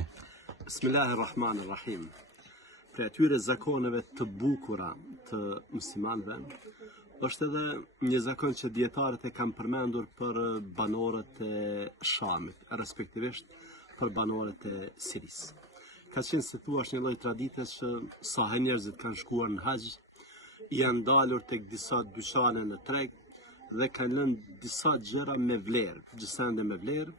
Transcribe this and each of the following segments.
Bismillah. Bismillahirrahmanirrahim. Për atyre zakoneve të bukura të muslimanëve, është edhe një zakon që dietarët e kanë përmendur për banorët e Shamit, respektivisht për banorët e Sirisë. Ka qenë se thua është një lloj tradite që sa herë njerëzit kanë shkuar në haxh, janë dalur tek disa dyqane në treg dhe kanë lënë disa gjëra me vlerë, gjësende me vlerë,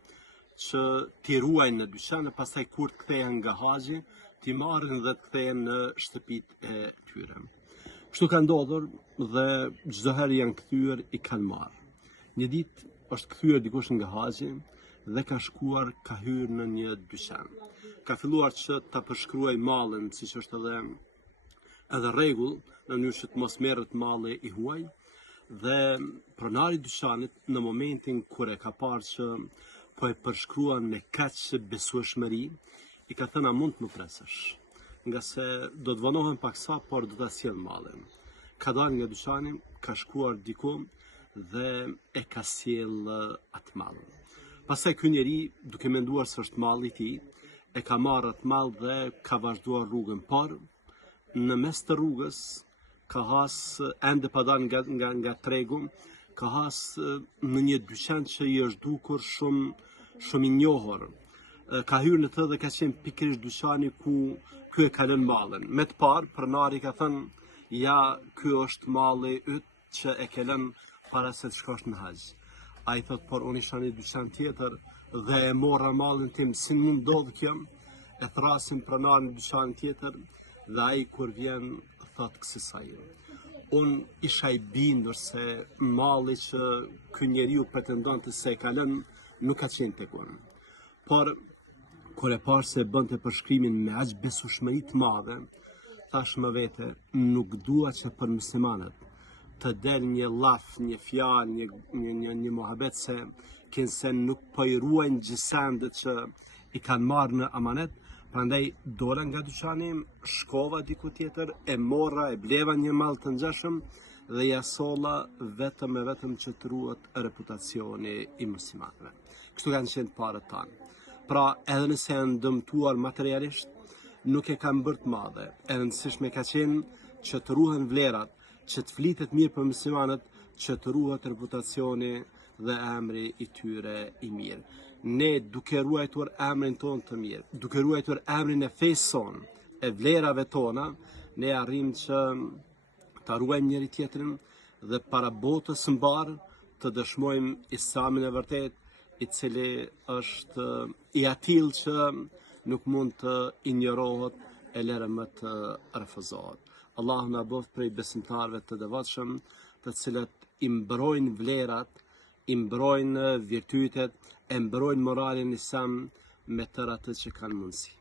që t'i ruajnë në dyqane, pastaj kur të kthehen nga haxhi, t'i marrin dhe të kthehen në shtëpitë e tyre. Kështu ka ndodhur dhe çdo herë janë kthyer i kanë marrë. Një ditë është kthyer dikush nga haxhi dhe ka shkuar, ka hyrë në një dyqan. Ka filluar që ta përshkruaj mallin, siç është edhe rregull, në mënyrë që të mos merret malli i huaj, dhe pronari i dyqanit në momentin kur e ka parë që po e përshkruan me kaq besueshmëri, i ka thënë a mund të më presësh, nga se do të vonohem paksa, por do ta sjell mallin. Ka dalë nga dyqani, ka shkuar diku dhe e ka sjell atë mall. Pastaj ky njeri, duke menduar se është malli i tij, e ka marrë atë mall dhe ka vazhduar rrugën, por në mes të rrugës ka has, ende pa dalë nga tregu, ka has në një dyqan që i është dukur shumë i njohur. Ka hyrë në të dhe ka qenë pikërisht dyqani ku ky e ka lënë mallin. Me të parë, pronari ka thënë, ja, ky është malli yt që e ke lënë para se të shkosh në haxh. Ai thot, por unë isha në dyqan tjetër dhe e morra mallin tim, si mund ndodh kjo? E thrasin pronarin në dyqan tjetër dhe ai kur vjen thot kësaj. Unë isha i bindur se malli që ky njeriu pretendonte se e ka lënë nuk ka qenë tek unë. Por kur e parë se bënte përshkrimin me aq besueshmëri të madhe, thash më vete, nuk dua që për muslimanët të del një llaf, një fjalë, një mohabet se nuk po i ruajnë gjësendet që i kanë marrë në amanet. Prandaj dola nga dyqani, shkova diku tjetër, e morra, e bleva një mall të ngjashëm dhe ja solla vetëm e vetëm që të ruhet reputacioni i muslimanëve. Kështu kanë qenë parët tanë. Pra, edhe nëse janë dëmtuar materialisht, nuk e kanë bërë të madhe. E rëndësishme ka qenë që të ruhen vlerat, që të flitet mirë për muslimanët, që të ruhet reputacioni dhe emri i tyre i mirë. Ne duke ruajtur emrin tonë të mirë, duke ruajtur emrin e fesë sonë, e vlerave tona, ne arrim që ta ruajmë njëri tjetrin dhe para botës së mbarë të dëshmojmë Islamin e vërtet, i cili është i atill që nuk mund të injorohet e lere më të refuzohet. Allahu na bëft prej besimtarëve të devotshëm, të cilët i mbrojnë vlerat, i mbrojnë virtytet, e mbrojnë moralin islam me tërë atë që kanë mundësi.